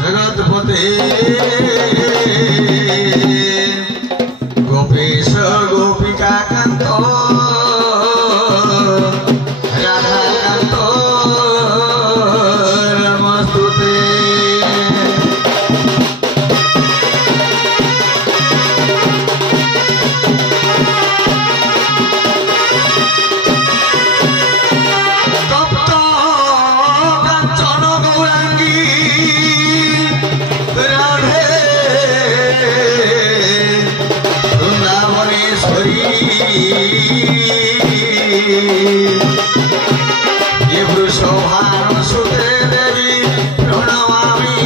जगतपते गोपेश गोपिका कांत राधा कांत नमस्तुते ये वृषभानु सुते देवी प्रणमामि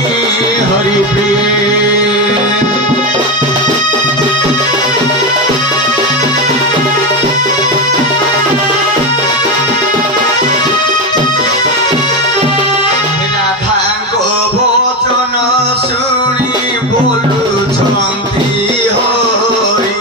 हरिप्रिये राधाको वचन शुणी बोलुछन्ति हरि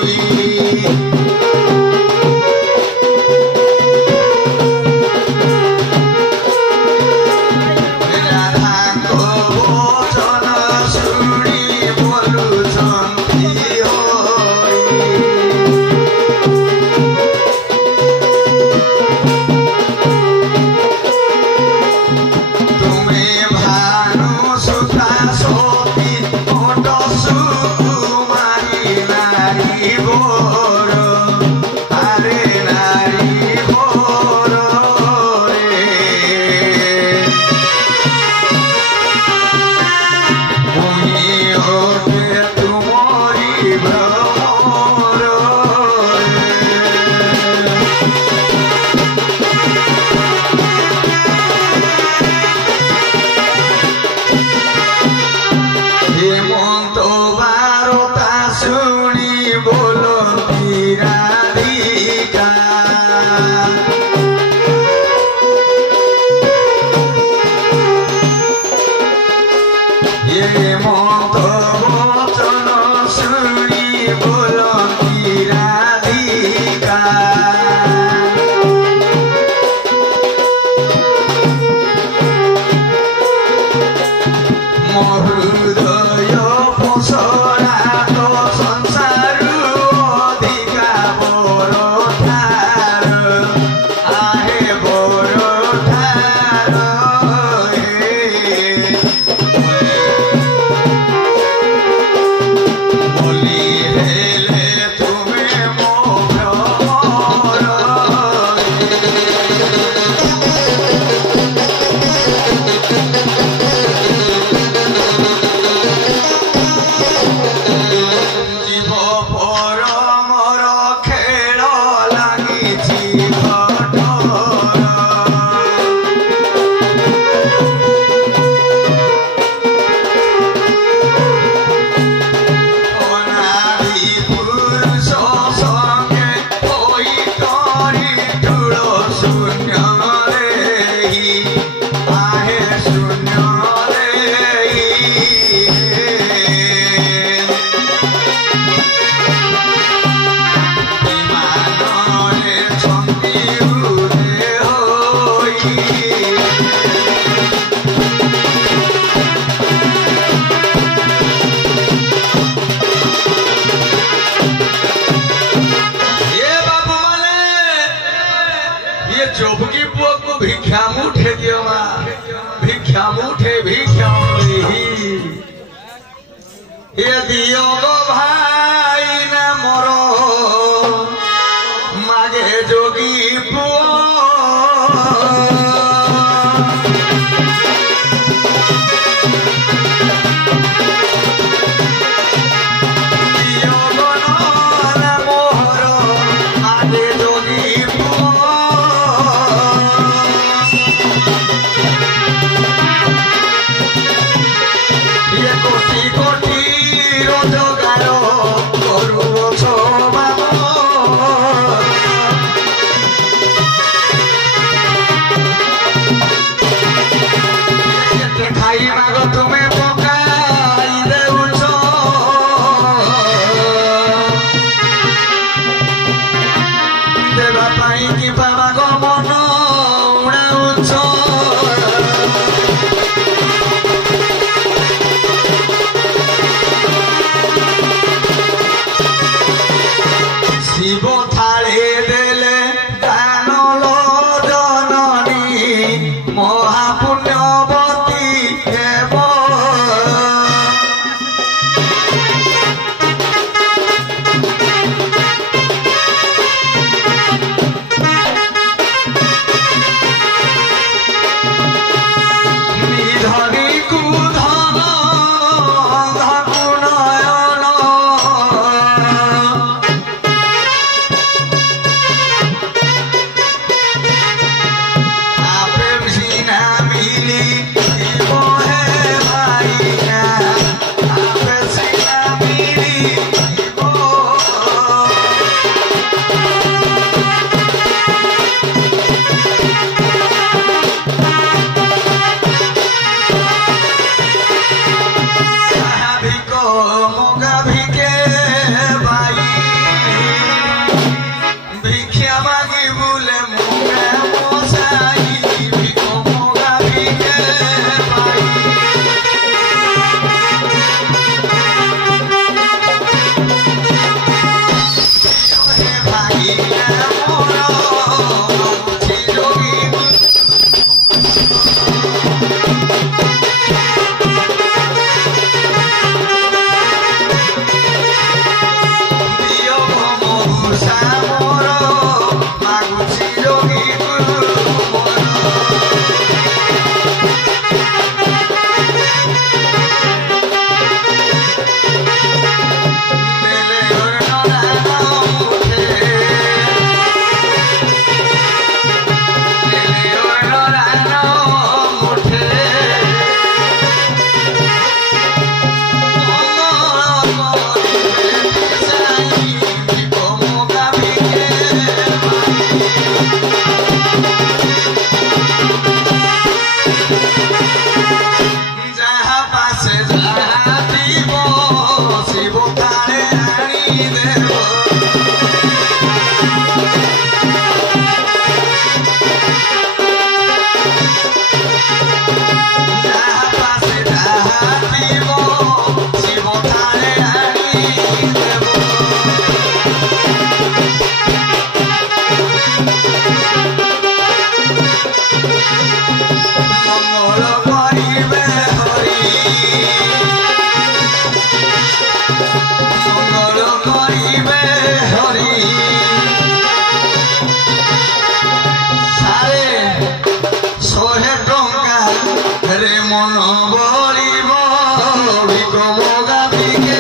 মগা বিকে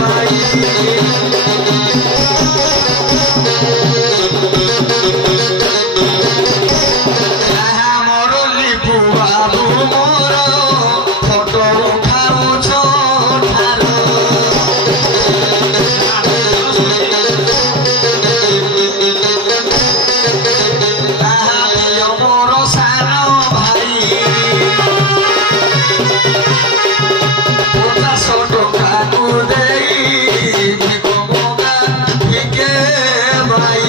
ভাই মরলি বাবু মোর ফটো উঠাউছ ঠারো বড় সান ভাই 50 টাকা দেই ভিক মগা ভিকে ভাই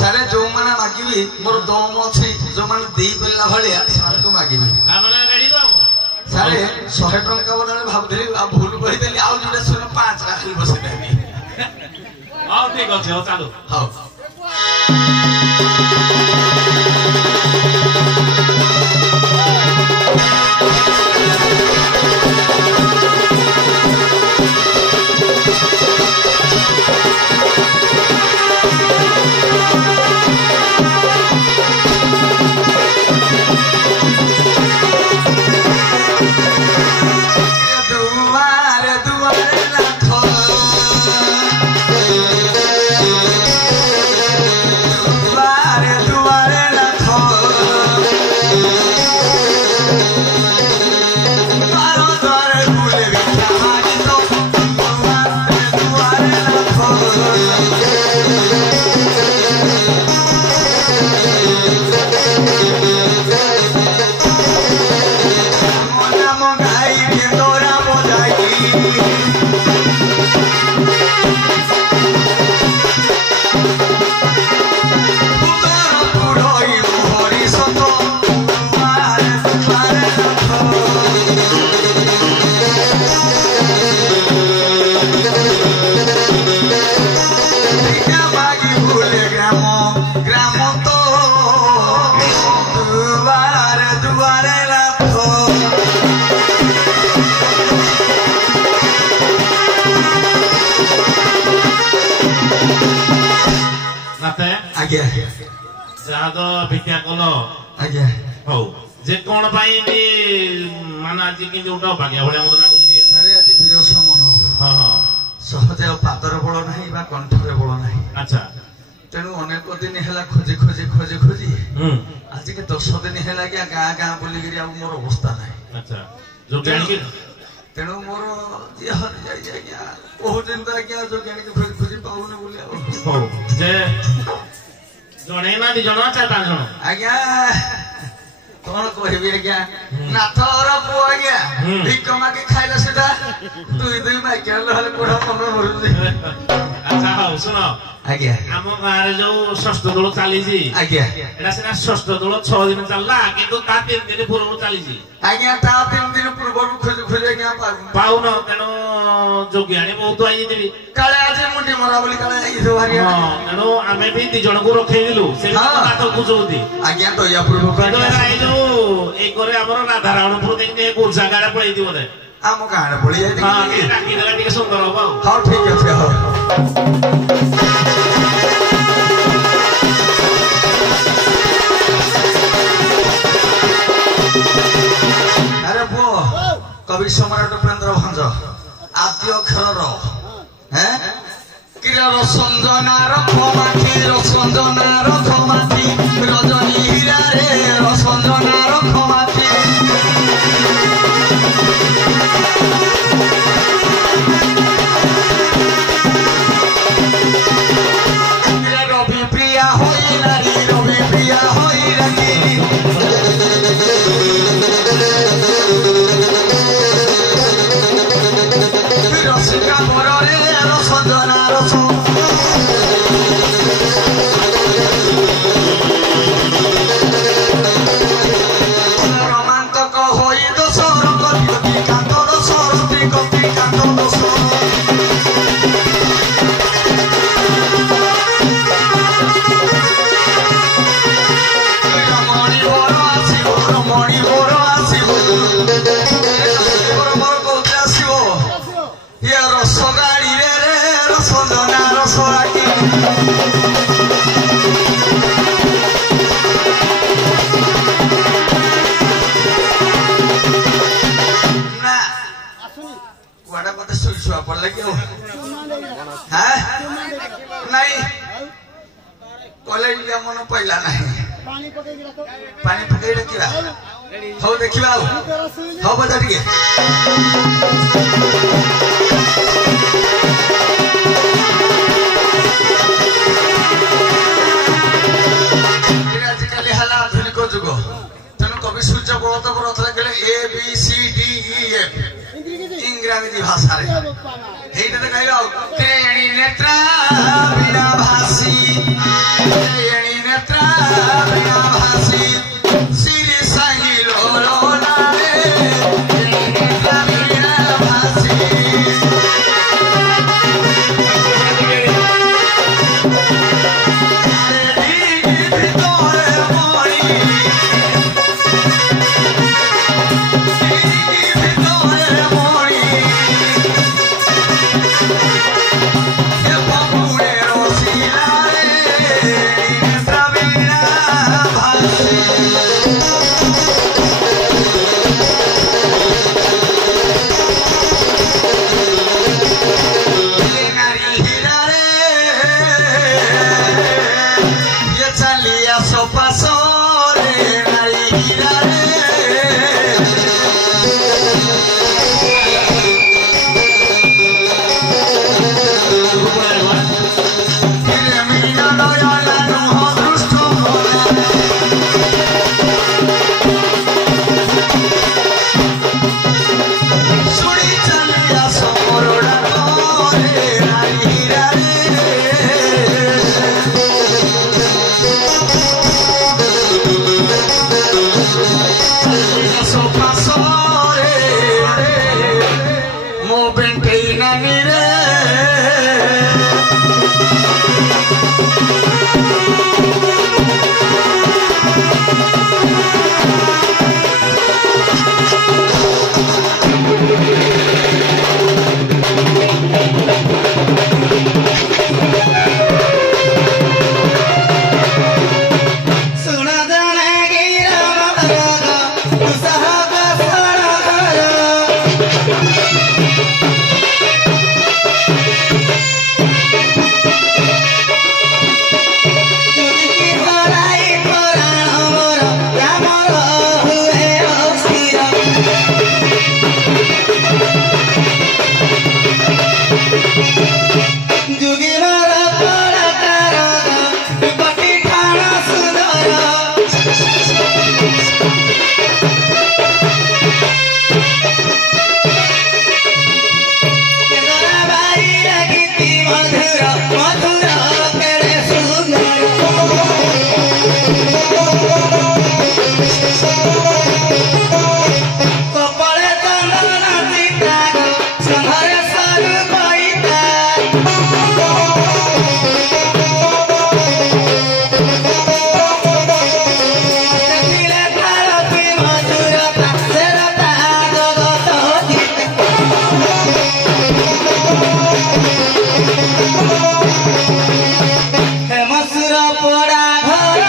ସାରେ ଯୋଉମାନେ ମାଗିବି ମୋର ଦମ ଅଛି ଯୋଉମାନେ ଦେଇପାରିଲା ଭଳିଆ ସେମାନଙ୍କୁ ମାଗିବି ସାରେ 100 ଟଙ୍କା ବଦଳରେ ଭାବୁଥିଲି ଆଉ ଭୁଲ କରିଦେଲି ଆଉ ଯୋଉଟା ଶୁଣ 5 ଖାଲି ବସେଇଦେବି ହଉ ଠିକ ଅଛି ହଉ ଚାଲୁ ହଉ ଦୁଆରେ ଦୁଆରେ ଲାଥ ଦୁଆରେ ଦୁଆରେ ଲାଥ ଦ୍ୱାର ଦ୍ୱାରେ ବୁଲେ ଭିକ୍ଷା ମାଗି ତ ଦୁଆରେ ଦୁଆରେ ଲାଥ নাম গাই তোরা বজাই পুরোই হরি সত মাগি ভুলে গ্রাম গ্রাম তো দুয়ারে দুয়ারে লাথ ନାତେ ଆଜ୍ଞା ଯାହା ତ ଭିକ୍ଷା କଲ ଆଜ୍ଞା ହଉ ଯେ କଣ ପାଇଁ ବି ମାନେ ଆଜି କେମିତି ଗୋଟେ ଅବାଗିଆ ଭଳିଆ ମତେ ଲାଗୁଛି ଟିକେ ସାରେ ଆଜି ବୀର ସମନ ହଁ ହଁ ସହଜେ ଆଉ ପାଦର ବଳ ନାହିଁ ବା କଣ୍ଠରେ ବଳ ନାହିଁ ଆଚ୍ଛା ତେଣୁ ଅନେକ ଦିନ ହେଲା ଖୋଜି ଖୋଜି ଖୋଜି ଖୋଜି ହୁଁ ଆଜିକି 10 ଦିନ ହେଲା କି ଗାଁ ଗାଁ ବୁଲିକିରି ଆଉ ମୋର ଅବସ୍ଥା ନାହିଁ ଆଚ୍ଛା ଯୋଉ ଜାଣିକି ତେଣୁ ମୋର ଯିଏ ହରି ଯାଇଛି ଆଜ୍ଞା କହୁଛନ୍ତି ତ ଆଜ୍ଞା ଯୋଉ ଜାଣିକି ଖୋଜି ଖୋଜି ପାଉନି ବୋଲି ଆଉ ହଉ ଯେ ଜଣେ ନା 2 ଜଣ 4-5 ଜଣ ଆଜ୍ଞା କଣ କହିବି ଆଜ୍ଞା ନାଥର ପୁଅ ଆଜ୍ଞା ଭିକ ମାଗି ଖାଇଲା ସେଟା 2 ମାଗିଆ ହେଲେ ପଢା ମନ ମରୁଛି ଆଚ୍ଛା ହଉ ଶୁଣ ଆଜ୍ଞା ଆମ ଗାଁରେ ଯୋଉ ଷଷ୍ଠ ଦୋଳ ଚାଲିଛି ଆଜ୍ଞା ଏଟା ସିନା ଷଷ୍ଠ ଦୋଳ 6 ଦିନ ଚାଲିଲା କିନ୍ତୁ ତା 3 ଦିନ ପୂର୍ବରୁ ଚାଲିଛି ଆଜ୍ଞା ତା 3 ଦିନ ପୂର୍ବରୁ ଖୋଜି ଖୋଜି ଆଜ୍ଞା ପାଉନ ତେଣୁ ଯୋଗିଆଣୀ ବହୁତ ଆଇଯିବି କାଳେ ଆଜି ମୁଣ୍ଡି ମରା ବୋଲି କାଳେ ଆଇଥିବ ହାରିଆ ତେଣୁ ଆମେ ବି 2 ଜଣଙ୍କୁ ରଖେଇଦେଲୁ ସେ ନାଥ ବୁଝଉନ୍ତି ଆଜ୍ଞା ତ ୟା ପୂର୍ବରୁ ଏଇ ଯୋଉ ଏଇ ଘରେ ଆମର ରାଧାରାଣପୁର ଦେଇକି କୋଉ ଜାଗାରେ ପଳେଇଥିବ ବୋଧେ ଆମ ଗାଁରେ ପଳେଇ ଯାଇଥିଲି ଡାକିଦେଲେ ଟିକେ ସୁନ୍ଦର ହବ ଆଉ ହଉ ଠିକ ଅଛି ହଉ ଆରେ ପୁଅ କବି ସମ୍ରାଟ ଉପେନ୍ଦ୍ର ଭଞ୍ଜ ଆଦ୍ୟ ଅକ୍ଷରର କିର ରସଞ୍ଜନାର ଖମାଠି ରସଞ୍ଜନାର ଖମାଠି ରଜନୀ ହୀରାରେ ରସଞ୍ଜନାର ଖମାଠି রবি প্রিয়া হই নারী রবি প্রিয়া হই রানী রসিকা বরে রসঞ্জনা রস कुआड़ा मत सुई सुआ पड़ लगे हो हैं नहीं कॉलेज मन पहला नहीं पानी पकई रखिबा हो देखिबा हो बता टिके आजिकल हला आधुनिक जुग तेणु कवि सूर्य बलत रथ लिखले A B C D E F इंग्राजी भाषा रे हेइटा त कहलो तेणी नेत्रा बिना भासी तेणी नेत्रा बिना भासी सिरी सांगी लोलो नारे तेणी नेत्रा बिना भासी पड़ा घर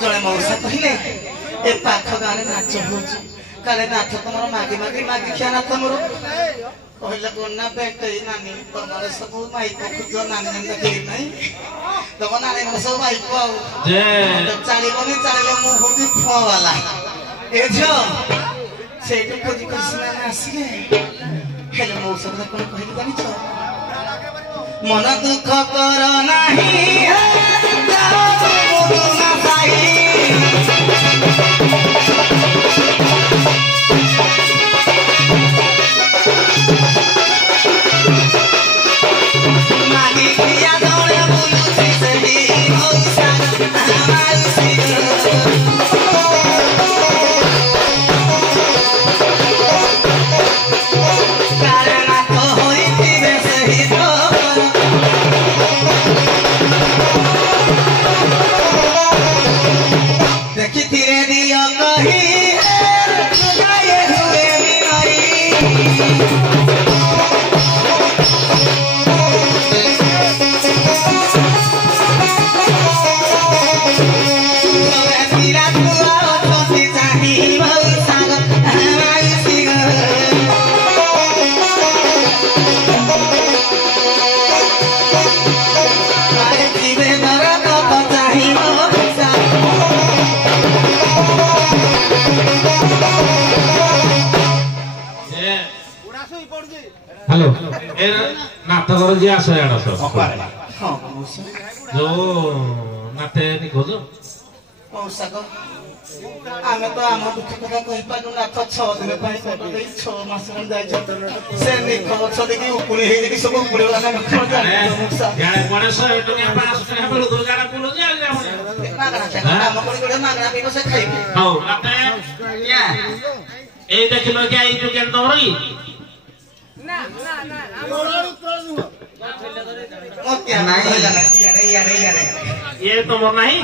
जड़े मौसा कहले ए पाख गाँव नाच हो काले नाथ तुम मागी मागी मागी क्या नाथ मोर कहला कोना बेटे नानी तुम सब माई खुद नानी नानी देखी नहीं तुम नानी मन सब माई को चलबनी चलले मु होती फो वाला ए झो सेठू खोजी कृष्ण आसिले हेले मौसा कोन कहली जानि छ मन दुख कर नाही जाओ ना भाई मागी किया दौड़े बोलू सही मौसा हमार हेलो ए नाथ घर जी आस याड सो हां मौसा जो नाते नि खोज मौसा को आमे तो आम दुख कथा कहि पानु नाथ 6 दिन पाई पटै 6 मास मन जाय छ से नि खबर छ देखि उपुली हे देखि सब उपुली वाला ना खबर जाने मौसा याडे कोने सो टनिया 500 टका बोलो दुर्गा पुलो जे ना काम करि गडे मागना पे से खाइ हां नाते क्या ए देखिलो क्या ई जो केन दौरी ना क्या नहीं यारे ये तो मोर नहीं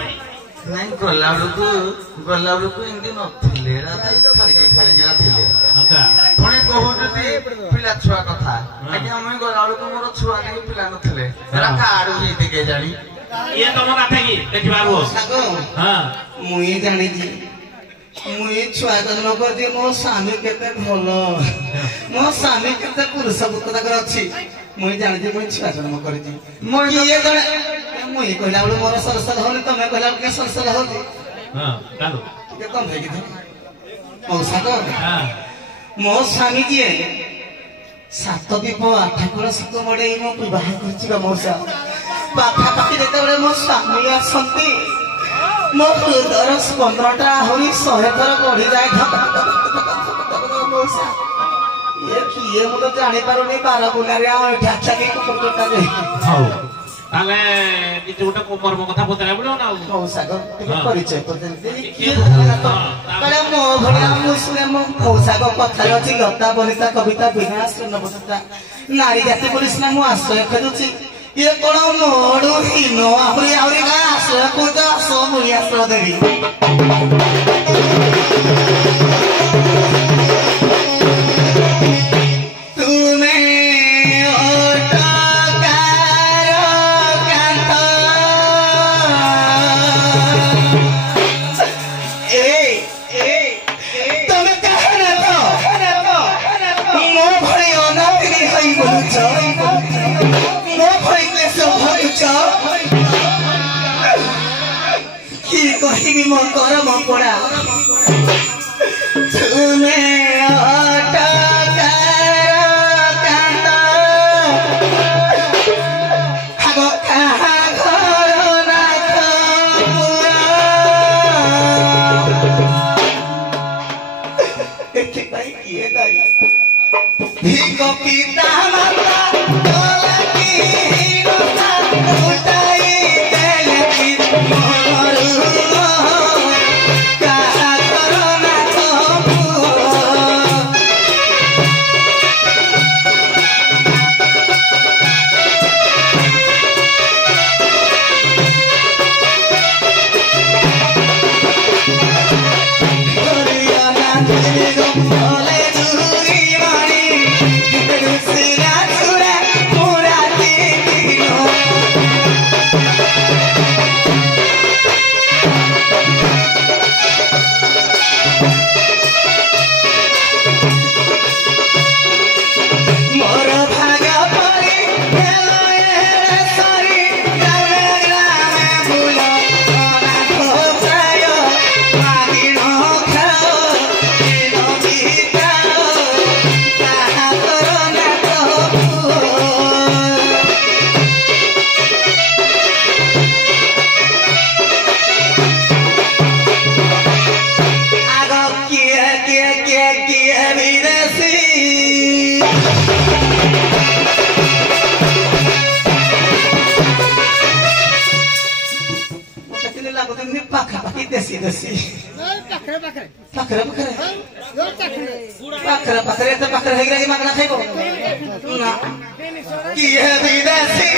गला बेलू एमती नथिले खाड़िकी थिले अच्छा पुणी कहते पिला छुआ कथा आगे आम गला बेलू मोर छुआ नहीं पिला नथिले काड़ू ही के जानी ये तो मोर आथे की देखिबार हो हां मुई जानी जी मुई छुआ जन्म कर दी मो स्वामी केते भलो मो स्वामी केते पुरुष पुत्र कर अछि मुई जानि जे मुई छुआ जन्म कर दी मुई ये जण मुई कहला बळे मोर सरसल होनी तमे कहला के सरसल होती हां कालो के तम हे कि मौसा को हां मो स्वामी जी सात दीप आठ कुल सिक मडे मो विवाह करछि मौसा पाखा पाखी जेते बळे मो स्वामी आसंती मो हृदय स्पंदनटा आहुरी 100 थर बढ़ी जाए मौसा ये किए मु तो जानि पारुनी बारा बुलारे आ ठाचा के कुकुरटा दे हाउ ताले किछु गोटा कर्म कथा पतरा बडो ना मौसा को परिचय पते करे मो भलिया मुसले मौसा को कथा अछि लता बनिता कविता विनाश नवसता नारी जाति पुलिस ना मु आश्रय खोजुछि ये कोन मोडो हिनो आहुरी आहुरी का आश्रय खोज सो मुई आश्रय देबी कहिबी मो करम पड़ा तुम्हें पिता माता देसी देसी पाखरे पाखरे तो पाखरे है कि मागना खाइबो ना कि है विदेशी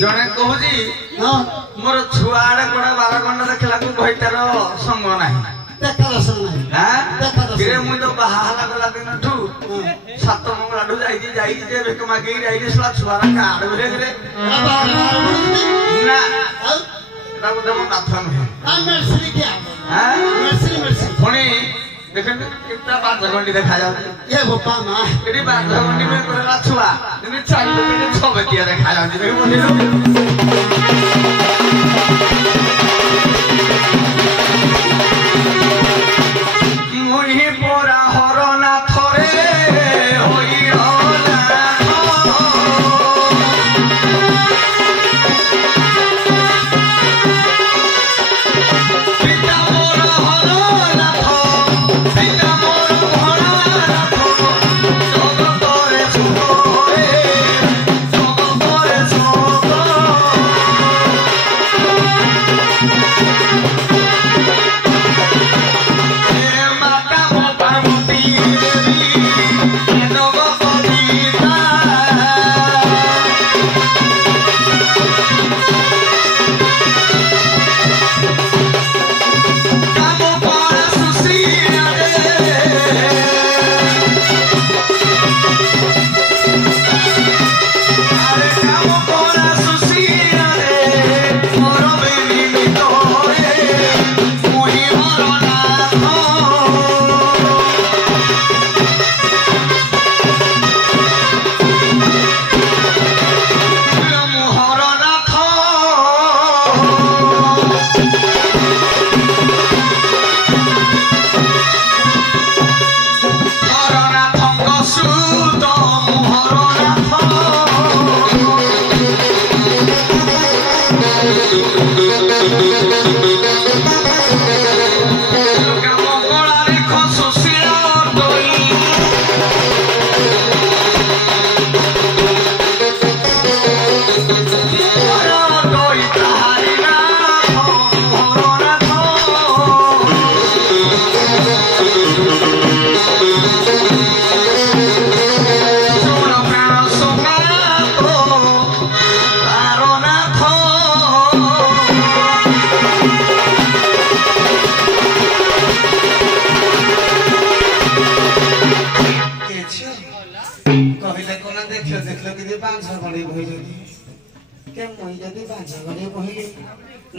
जने कहूजी मोर छुआड़े कोड़ा 12 घंटा देखला को भइतार संग नाही फिर मुझे तो बाहाला गला दिन ठू 7 मंगला ठू जाई जे बेक मागी जाई सला छुआरा काड भरे रे ना राव दम नाथन है नर्सरी क्या नर्सरी पुणी देखन कितना 12 घंटे देखा जाते ये गोपा मां एडी 12 घंटे में करेला छुआ इने 4 बजे 6 बजे देखा जाते देखो बोले मोही पोरा हरना थरे होई होला पिता मोर हरना पिता मोर हरना जगतरे सुखरे सुख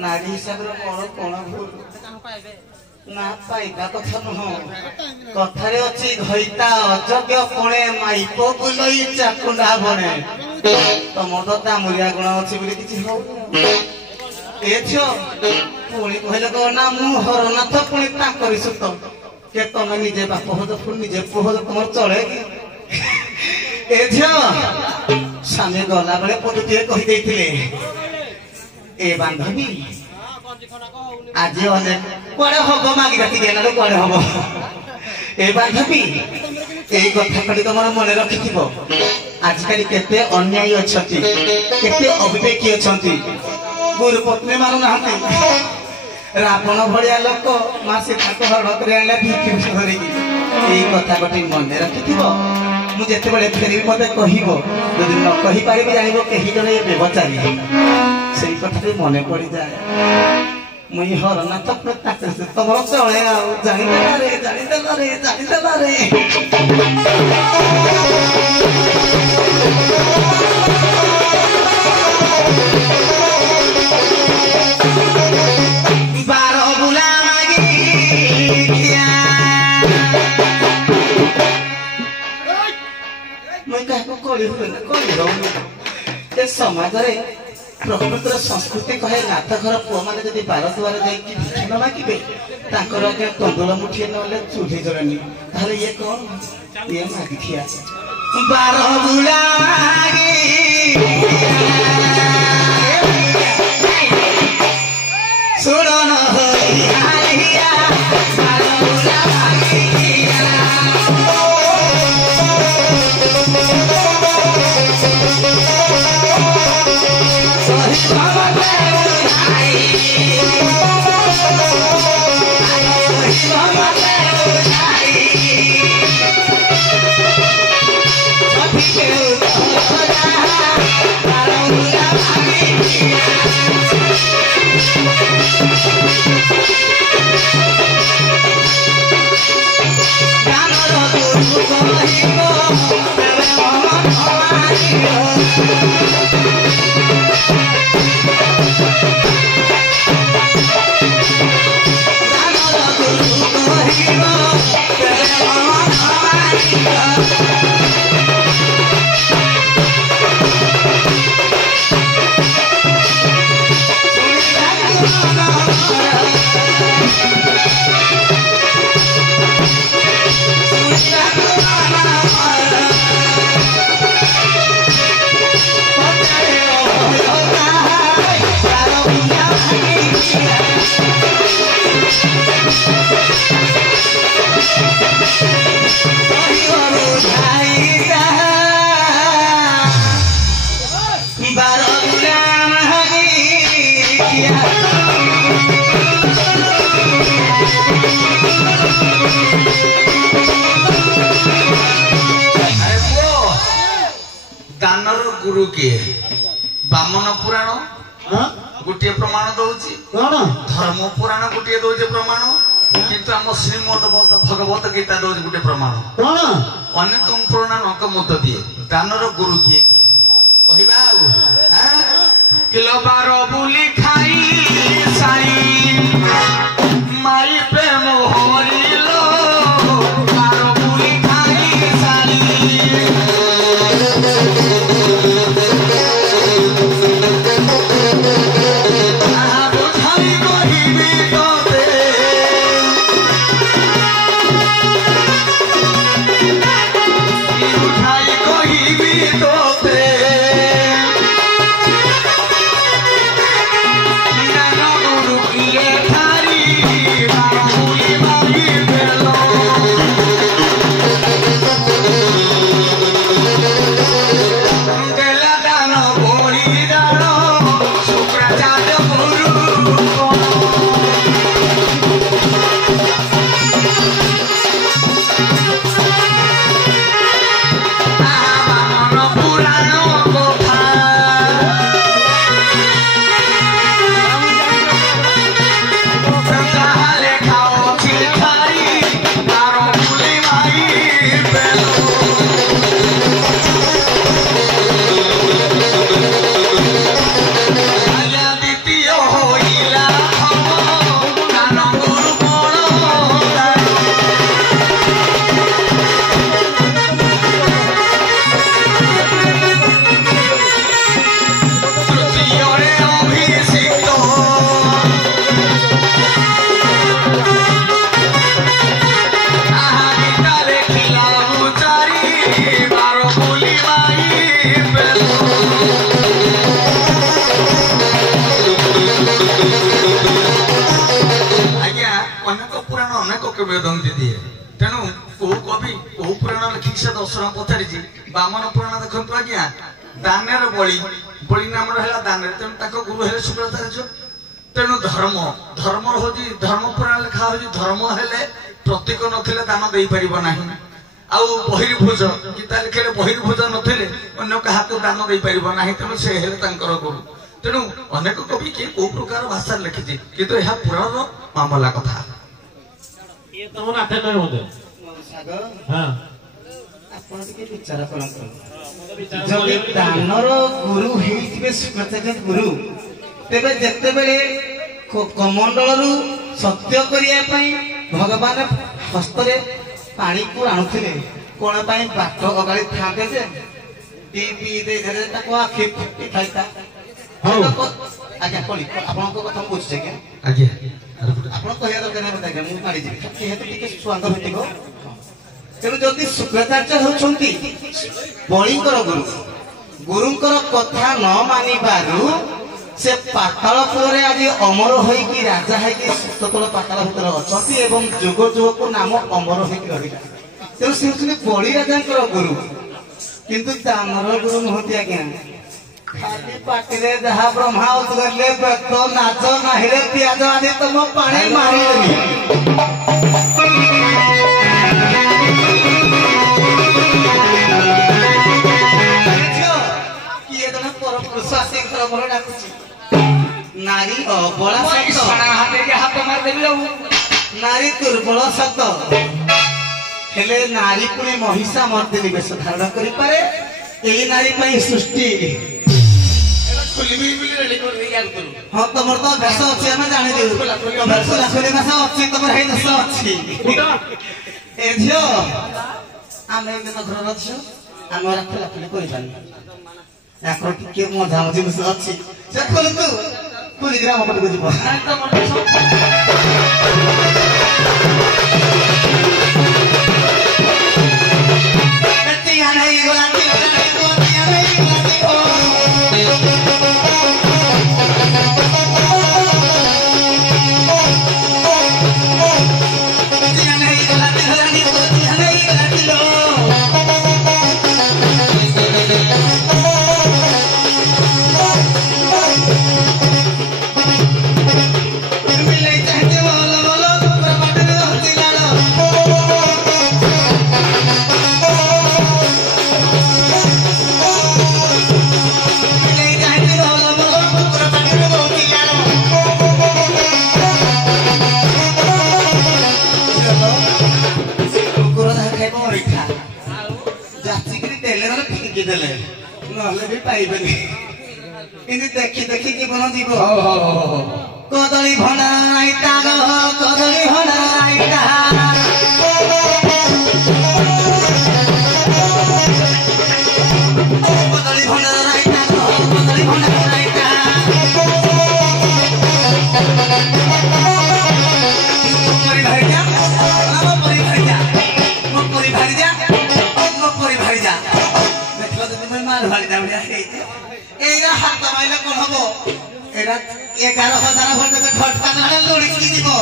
नारी हिसाब कौन भूल ना पाइबा कथा नुह कथारे अच्छी घईता अजज्ञ कोणे माइप बुलई चाकुंडा बणे तुम तो दामुरिया गुण अच्छी बोली किसी हो ए झियो पुणी कहले को ना मु हरनाथ पुणी ताकरी सुत के तुम निजे बाप हो तो पुणी निजे पुह तो तुम चले ए झियो स्वामी गला बेले पदुटिए कहि देथिले ए बांधवी आज अनेक कुआड़े हम मागी राति गेना कुआड़े हम ए बांधवी এই কথাটি তোমার মনে রাখিথিব আজকালি কেতে অন্যায় অছতি কেতে অবিবেকী অছন্তি গুরু পত্নী মানু নাহাନ୍ତି ରାବଣ ଭଳିଆ ଲୋକ ମା ସୀତାକୁ ହରଣ କରି ଆଣିଲା ଭିକ୍ଷୁ ଧରିକି। ଏଇ କଥା ଗୋଟି ମନେ ରଖିଥିବ। ମୁଁ ଯେତେବେଳେ ଫେରିବି ମତେ କହିବ, ଯଦି ନ କହିପାରିବି ଜାଣିବ କେହି ଜଣେ ବ୍ୟବଚାରୀ ସେଇ କଥାଟି ମନେ ପଡିଯାଏ। ମୁଇଁ ହରନାଥ ତମର ଚଳେ ଆଉ ଜାଣିଦେଲା ରେ ଜାଣିଦେଲା ରେ ଜାଣିଦେଲା ରେ। ସମାଜରେ ପ୍ରକୃତିର ସଂସ୍କୃତି କହେ ନାଥ ଘର ପୁଅ ମାନେ ଯଦି ବାର ଦୁଆରେ ଯାଇକି ଭିକ୍ଷା ନ ମାଗିବେ ତାଙ୍କର ଆଜ୍ଞା ତଣ୍ଡୁଳ ମୁଠିଏ ନହେଲେ ଚୁଲି ଜଳେନି। ତାହେଲେ ଇଏ କଣ? ଇଏ ମାଗିଖିଆ ବାର ବୁଲା ଶୁଣ ଦାନର ଗୁରୁ କିଏ? ବାମନ ପୁରାଣ ଗୋଟିଏ ପ୍ରମାଣ ଦଉଛି, ଧର୍ମ ପୁରାଣ ଗୋଟିଏ ଦଉଛି ପ୍ରମାଣ, କିନ୍ତୁ ଆମ ଶ୍ରୀମଦ ଭଗବତ ଗୀତା ଦଉଛି ଗୋଟେ ପ୍ରମାଣ। ଅନେକ ପୁରାଣ ନକ ମତ ଦିଏ। ଦାନର ଗୁରୁ କିଏ କହିବା ଆଉ? କିଲୋ ବାର ବୁଲି ଖାଇ ସାଇ ମାଇ ପ୍ରେମ ହରିଲ ବାର ବୁଲି ଖାଇ ସାଇ तेणु कौ कवि कौ पुराण लिखिक से दर्शन पचारि बामन पुराण देखु आज्ञा दानेर बलि बलि नाम है दान तेणु गुरु है शुक्राचार्य तेणु धर्म धर्म हूँ धर्म पुराण लिखा हूँ धर्म हेले प्रतीक नथिले दान दे पारिब नाही आउ बहिर्भुज गीता लिखे बहिर्भुज नथिले अन्य काहाको दान दे पारिब नाही तेणु से हेले तांकर गुरु तेणु अनेक कवि किए को प्रकार भाषा लिखिछि किंतु यह पुराण मामला कथा ये तो नाथे कहि होते सागर हां आपण के विचार करंतु जदि दानर गुरु हेइथिबे सुकृताचार्य गुरु तेबे जत्ते बेले कमंडलरू सत्य करिया पई भगवान हस्तरे पानी को आणुथिले कोन पई बाट अगाळी थाके जे पी दे धरे ताको आखि फटी खाइता आज्ञा कोली आपनको कथा बुझछे के आज्ञा आपण कहया दरकार नै बतागे मु मारी जे कि हेतु टिके स्वांग भेटिबो तेणु जदि शुक्राचार्य होउछंती बळीकर गुरु गुरुंकर कथा न मानिबारु से पातालपुर आज अमर होइकी राजा होइकी सुततल पाताल भीतर अछंती एवं जुग जुग को नाम अमर होइकी रहिला तेणु से होउछंती बळी राजांकर गुरु किंतु दानर गुरु नहति आज्ञा खाली पाटिले जहा ब्रह्मा उतरले बेत नाच नाहिले पियाज आदि तुम पानी मारिलेनी नारी अबला हाथ मार देबी नारी दुर्बल सत हेले नारी पुणी महिषा मर्दिनी बेश धारण करि पारे एई नारी पई सृष्टि हाँ तुम तो भेष अच्छी आम जानी भेष लाखनी मास अच्छी तुम है देश अच्छी ए झील आम घर झील आम राखी लाखनी कर टे मजा मजी अच्छी से खोलतु पुरी ग्राम पटक जीव देखी देखी जीवन जीव कदली भंडा आईता कदली भंडा आईता कदली भंडा आईता कदली भंडा आईता मोरी भाई जा मोरी भाई जा मोरी भाई जा मोरी भाई जा देखलो तो तुम मार भाई जा बढ़िया एरा हाथ माइले कोन हबो एरा 11,000 भोल्ट के झटका ना लुड़की दिबो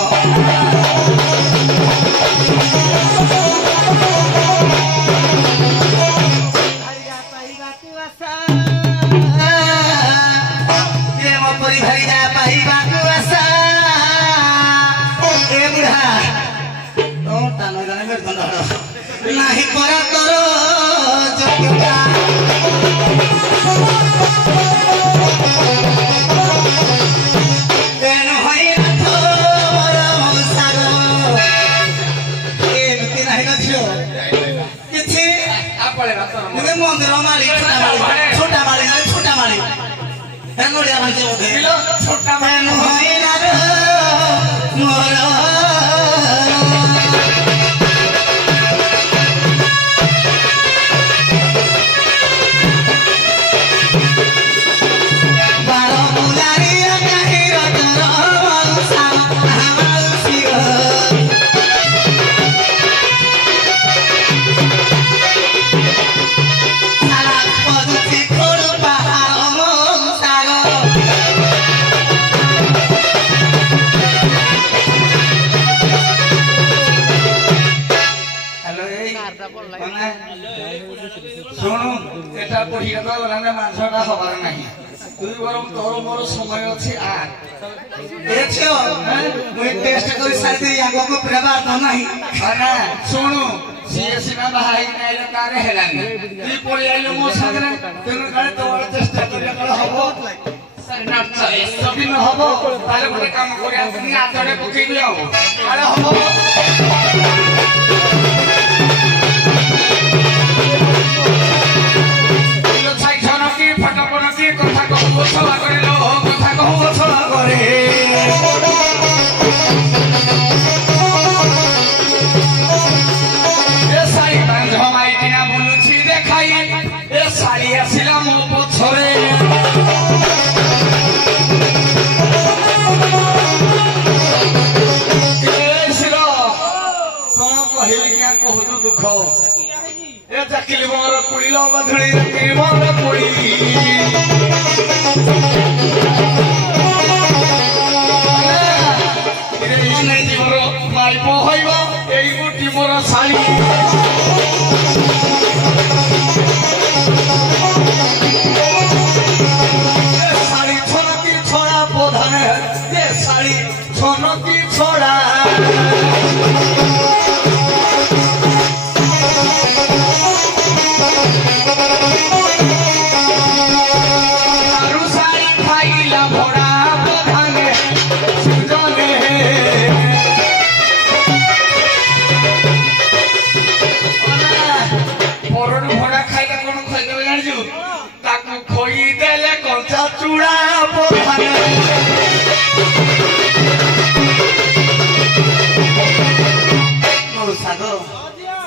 भाईगा पाईगा तू आसा ये मो परी भाईगा पाईगा तू आसा ए बुढ़ा तो तानो जाने मेर दंड नाही करा करो जोग्यता मंदिर माली छोटा माली हेंगोड़िया भाई छोटा मैन शुणु एटा पढ़ी तो मांसटा हबार ना তুই বরং তোর মোর সময় আছে আর দেখছো মুই টেস্ট করে সাইতে ইয়াগো প্রেবা তো নাই না শুনু সিଏ ସିନା ବାହା ହେଇକି ଆଇଲେ ତାର ହେଲାନି ତୁଇ ପଳେଇ ଆଇଲୁ ମୋ ସାଙ୍ଗରେ ତେଣୁ କାଳେ ତୋର ଚେଷ୍ଟା କଲେ କାଳେ ହବ ଏସବି ନ ହବ ତାହେଲେ ଗୋଟେ କାମ କରିବା ନାଚଟେ ପକେଇବି ଆଉ କାଳେ ହବ ଛାଇଛନ କି ଫଟପନ କି କଥା କହୁ ଛଳା করে লো କଥା କହୁ ଛଳା করে আসিলা মো পছরে কোন কহিলি কি কহুদু দুঃখ এ চাকিলি মোর কুড়িল বাধুড়ি চাকিলি মোর কুড়ি জীবর মাইপ হইব এই গোটি মোর শাড়ি শাড়ি ছনকি ছড়া আরু শাড়ি খাইলা ভরা প্রধানে সুজনে পরন ভরা খাইলে কোন খাইলে জানিছু তাকু খই দেলে কঞ্চা চূড়া প্রধানে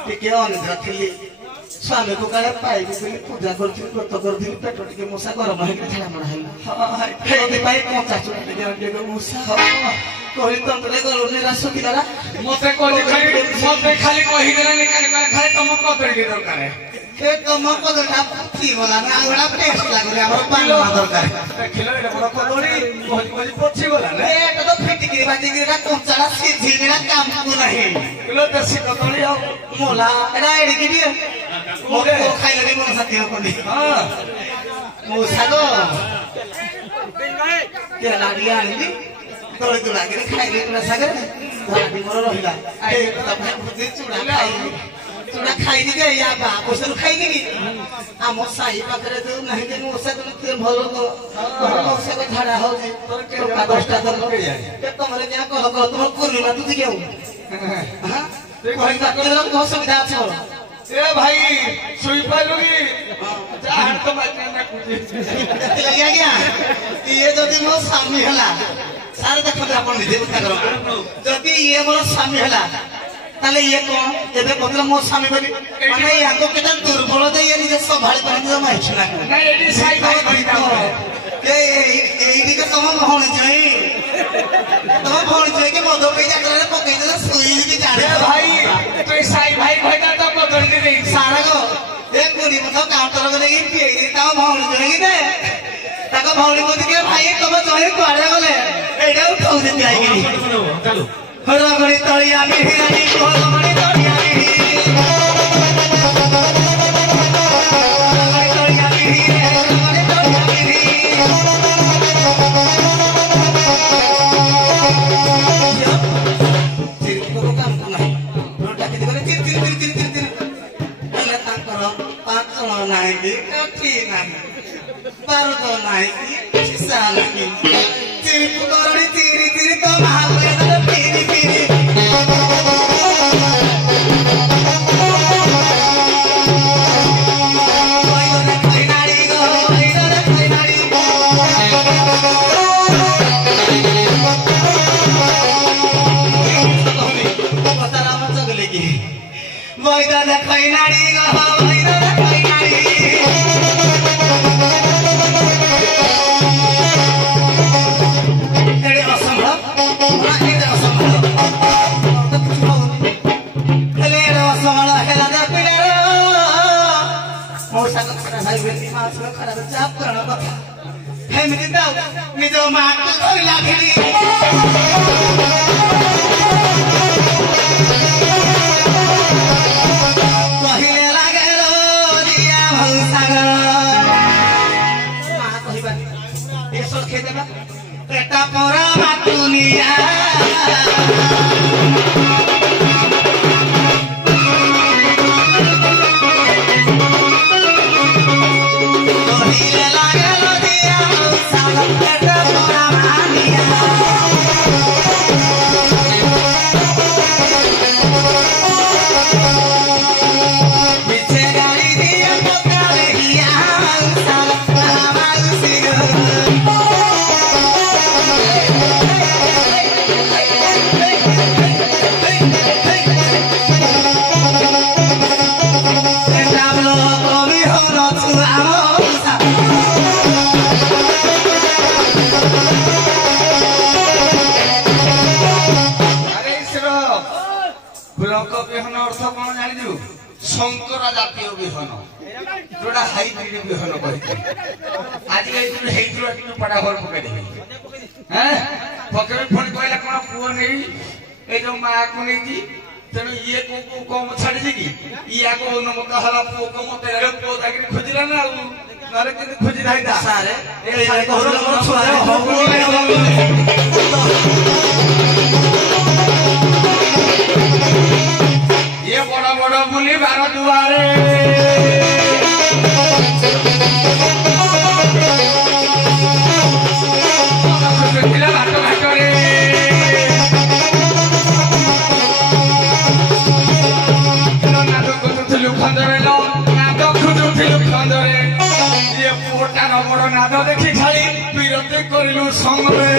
ଟିକେ ଅନିଦ୍ରା ଥିଲି ସ୍ୱାମୀକୁ କାଳେ ପାଇବି ବୋଲି ପୂଜା କରୁଥିଲି ବ୍ରତ କରୁଥିଲି ପେଟ ଟିକେ ମୂଷା ଗରମ ହେଇକି ଝାଡ଼ାମଡ଼ା ହେଲା ସେଇଥିପାଇଁ କଞ୍ଚା ଚୁଡ଼ା ଟିକେ ମୂଷା କହି ତନ୍ତରେ ଗଲୁନି ଶୁଖିଗଲା ମତେ ଖାଲି କହିଦେଲାନି ଖାଲି ତମ କଦଳୀ ଦରକାର ତମ କଦଳୀଟା ପଚିଗଲା ନା ଆଙ୍ଗଟା ଟେଷ୍ଟ ଲାଗୁନି ଆମର ପାନ ଦରକାର ଦେଖିଲ ଏଇଟା ବଡ କଦଳୀ ପଚିଗଲା ନା ଏଟା ତ ଫିଟିକିରି ବାଜିକିରି କଞ୍ଚାଟା ସିଝିକିରି କାମକୁ ନାହିଁ ଦେଶୀ କଦଳୀ ଆଉ ମୋଲା ଏଟା ଏଡ଼ିକି ଦିଏ ଖାଇଲେ ମନ ଶାନ୍ତି ହବନି ମୋ ଶାଗ ଟିକେ ଆଣିଲି ତଳି ତୁଳାକିରି ଖାଇଲି ତୁଳା ଶାଗରେ ଧରାଟି ମୋର ରହିଲା ଚୁଡ଼ା ଖାଇଲି ଚୁଡ଼ା ଖାଇନି ଯେ ୟା ବା ପଇସାରୁ ଖାଇନି କି ଆମ ସାହି ପାଖରେ ଯୋଉ ନାହିଁ ଯେ ମୂଷା ତମେ ଭଲ ମୂଷାକୁ ଝାଡା ହଉଛି ଟଙ୍କା 10ଟା ତମର ଯାହା କହ କହ ତମର କୁର୍ମୀ ମାତୁଛି କି ଆଉ ସୁବିଧା ଅଛି ମୋର ଏ ଭାଇ ଶୋଇପାରିଲୁ କି ଆଜ୍ଞା ଇଏ ଯଦି ମୋ ସ୍ୱାମୀ ହେଲା ସାର୍ ଦେଖନ୍ତୁ ଆପଣ ନିଜେ ବୁଝା କର ଯଦି ଇଏ ମୋର ସ୍ୱାମୀ ହେଲା ତାହେଲେ ଇଏ କଣ ଏବେ କହୁଥିଲେ ମୋ ସ୍ୱାମୀ ବୋଲି ମାନେ ୟାଙ୍କୁ କେତେ ଦୁର୍ବଳ ଦେଇ ନିଜେ ସମ୍ଭାଳି ପାରନ୍ତି ଜମା ଇଚ୍ଛା ଏଇଟିକେ ତମ ଭଉଣୀ ଜଇଁ ତମ ଭଉଣୀ ଜଇଁ କି ମଦ ପିଇ ଜାଗରରେ ପକେଇଦେଲେ ଶୋଇକି ଜାଣେ ଭାଇ ତୁଇ ସାଇ ଭାଇ କହିଲା ତ ବଦଳି ଦେଇ ସାରଗ ଏ କୁଡ଼ି ମତ କାଉଣ୍ଟର ନେଇକି ପିଏଇ ତାଙ୍କ ଭଉଣୀ ଜଇଁ ଦେ ତାଙ୍କ ଭଉଣୀ କହୁଛି ଭାଇ ତମ ଜଇଁ କୁଆଡେ ଗଲେ ଏଇଟା ଉଠଉଛନ୍ତି ଯାଇକିରି ହରଗଣି ତଳିଆ ମିହିରାଣୀ ହରଗଣି ତଳିଆ ମିହି ନାହିଁ କଠି ନାହିଁ ପାରଦ ନାହିଁ ଚିସା ନାହିଁ ଚିରିକୁ କରଣି ଚିରି ଚିରି ତ ମହାବଳ ପିରି ପିରି বৈদা দেখাই নাড়ি ନିଜ ମାକୁ ଧରିଲା ଭିଡ଼ି କହିଲେ ଲାଗେ ଦିଆ ଭଉସାଗ ମା କହିବାନି खेदेबा पेटा परा मातुनिया शंकरा जातीय विहन जोड़ा हाइब्रिड विहन आज पड़ा घर पकड़ पकड़ पुणी कहला कौन पुओ नहीं ये जो माँ को नहीं तेणु ये को कम छाड़ी कि या को नमता हला पुओ को मत पुओ ताकि खोजिला ना नारे के खोजि राइता सारे ए सारे को छुआ ये बड़ा बड़ा बुली बार दुआरे घाट घाटरे नाद खोजुलु खंदरे नाद खोजुलु खंदरे ये पुटा बड़ नाद देखी खाली विरति करिलु संगे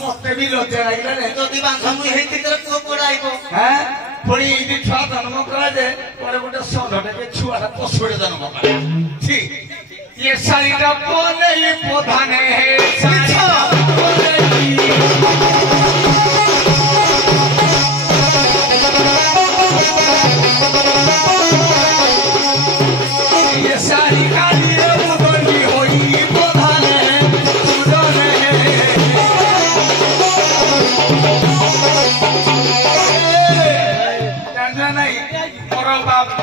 मते भी लज्जा लागिला रे जदि बांधा मुई हेति तर को पडाइबो हैं पुणी इदि छुआ जन्म करा जे परे गोटे संधटे के छुआटा पसुड़े जन्म करा ठीक ये सारीटा बोले ये प्रधाने है सारीटा बोले ये सारी काली उदली होई प्रधाने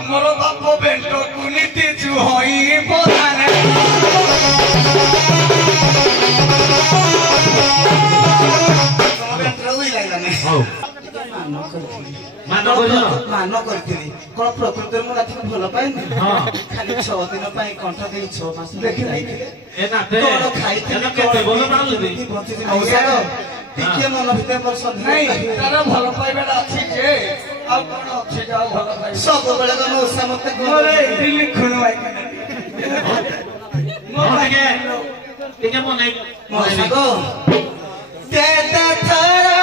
मोरो बाप बेंटो कुनीति जुहोई बोधाने बेंटो हुई लागला ने मान करथिनी कोन प्रकृति मु राति भल पाइनी हां खाली 6 दिन पई कंठ देई 6 मास देखि राइथिले ए नाते कोन खाइथिले केते बोल पाउली औषध टिके मन भितर पर सन्देह नहीं तारा भल पाइबेला अछि जे आ कोन अछि जा भल पाइ सब बेले को मौसा मते मोरे दिल्ली खुनो आइ टिके मनै मौसा को तेता थारा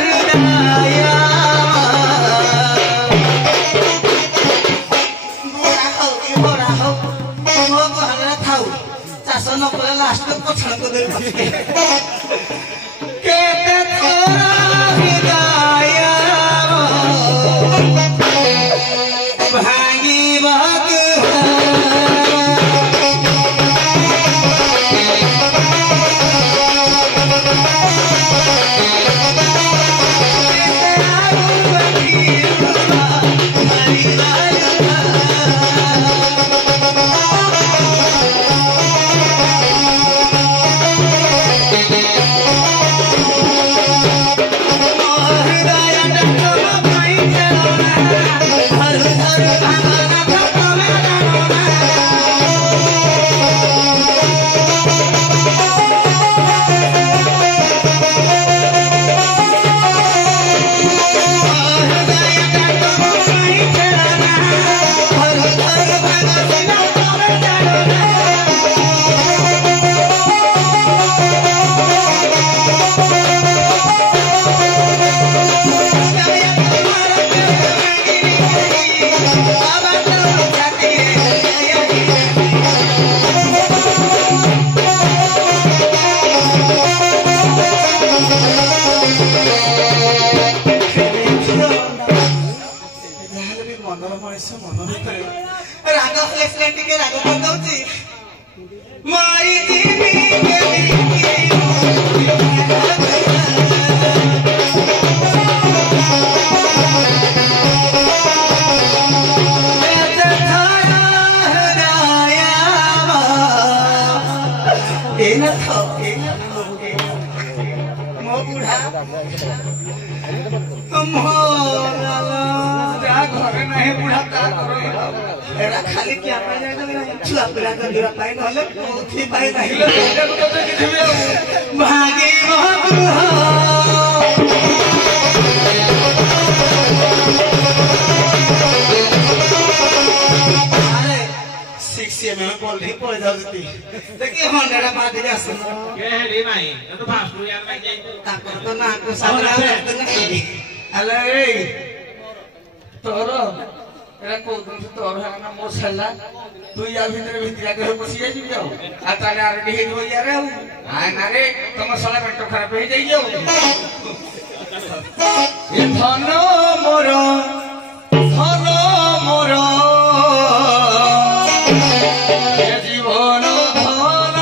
हृदय बोरा हो मो कहला थाउ चास न करे लास्ट को छण को दे केते थारा हृदय भागी भाग मारी बुढ़ा घरे नहीं बुढ़ा ता करो एड़ा खाली क्या पाए जाए छुआ पिला कर दिवा पाए नले उठी पाए नहीं भागे अरे 6 में बोल रही पड़ जाती देखिए होंडा बात दिया सुन के हेडी नाही ए तो फास्ट यार नाही जाई ताको तो ना को सामने अरे तोर एरा को तुम तोर है ना मोर छला तू या भीतर भीतर के बसी जाई जाओ आ ताले आर डी हो यार आ ना रे तुम साला पेट खराब हो जाई जाओ ये धन मोर ये जीवन धन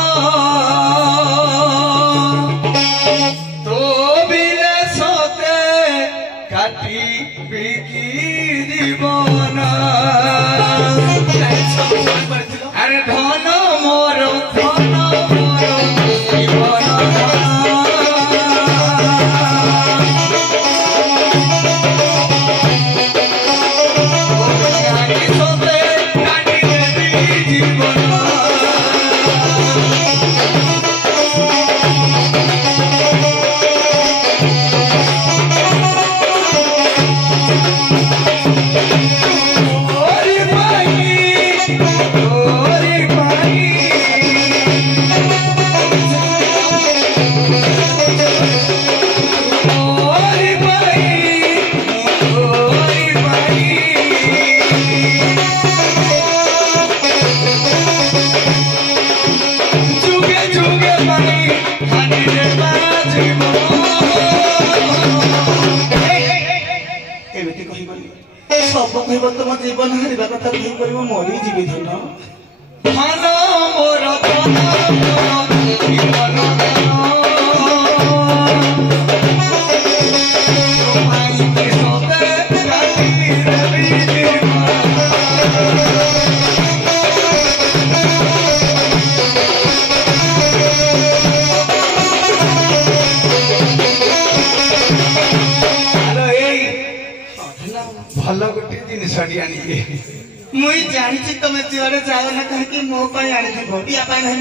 तो बिना सोते काटी बिकी जीवन अरे धन मोर जीवन सोते काटी देवी जीवन सब कह तुम जीवन हारिबा कथा कही कर मरी जीवी धन धन मोर जीवन भल गोटे जिनस आनिए मुई जानी तुम जुआड़े जाओ ना कहीं मो पाई आनी थी भोटिया पाई नहीं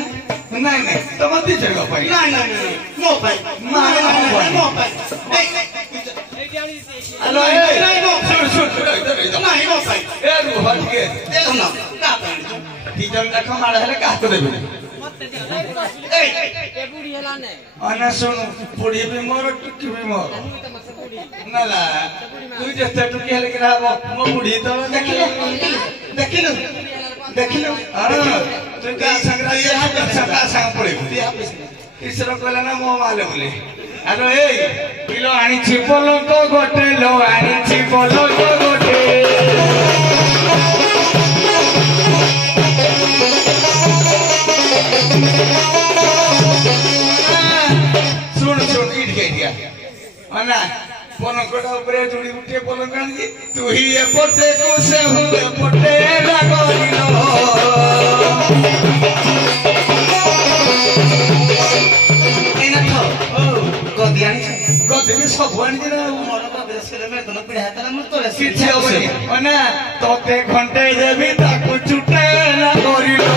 नहीं नहीं तुम दीजिए नहीं नहीं मो पाई मो पाई हेलो सुन नहीं मो पाई ए रुह के देखो ना का पाई तीजन देखो मारे हेले का तो देबे ए बुढ़ी हला ने अना सुन बुढ़ी भी मोर टुकी भी मोर नला तू जस्ते टुकी हेले के रहबो मो बुढ़ी तो देखिलो हां तू का संग्रह ये सका संग पड़े ईश्वर कहला ना मो माले बोले अरे ए किलो आनी छि बोलो तो गोटे लो आनी छि बोलो तो गोटे सुन इट के दिया अना पनकोटा ऊपर जुड़ी उठे पनकान की तू ही एपटे को से हूं एपटे लागलिलो एना थो गदियानी गदे सब आनी ना मोर तो बेसले में दोनों पिढ़ा तला मु तो किछि होबे अना तोते घंटे देबी ताको चुटे लागलिलो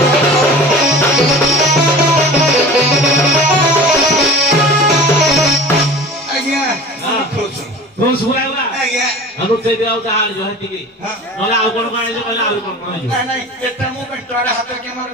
कौन सुनाएगा आज्ञा हम लोग से दिया उधर जो है टिकरी हां बोला आओ कौन कौन है जो बोला आओ कौन कौन है नहीं एटा मु पेटवाड़ा हाथ के मारो